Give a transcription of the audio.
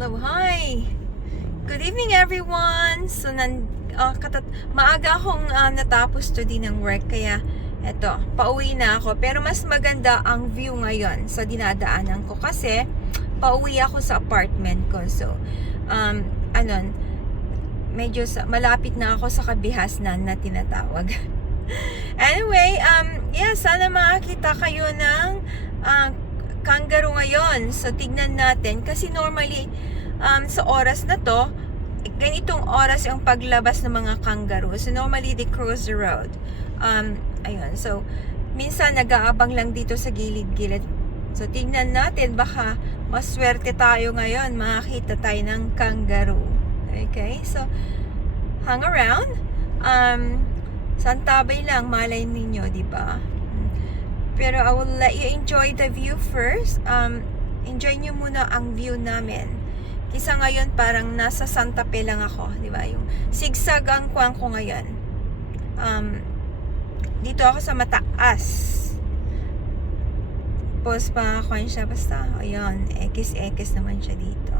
Hello, hi! Good evening, everyone! So, maaga akong natapos today ng work, kaya eto, pauwi na ako. Pero mas maganda ang view ngayon sa dinadaanan ko kasi pauwi ako sa apartment ko. So, medyo malapit na ako sa kabihasnan na tinatawag. Anyway, sana makakita kayo ng kangaroo ngayon. So, tignan natin. Kasi normally, sa oras na to, ganitong oras yung paglabas ng mga kangaroo. So, normally, they cross the road. Ayun. So, minsan, nag-aabang lang dito sa gilid-gilid. So, tignan natin. Baka maswerte tayo ngayon. Makakita tayo ng kangaroo. Okay? So, hang around. Santabay lang, malay ninyo, di ba? Pero I will let you enjoy the view first. Enjoy nyo muna ang view namin. Kisa ngayon parang nasa Santa Fe lang ako, di ba? Yung zigzag ang kuwang ko ngayon. Dito ako sa mataas. Tapos pa kuwan siya basta, ayun, X naman siya dito.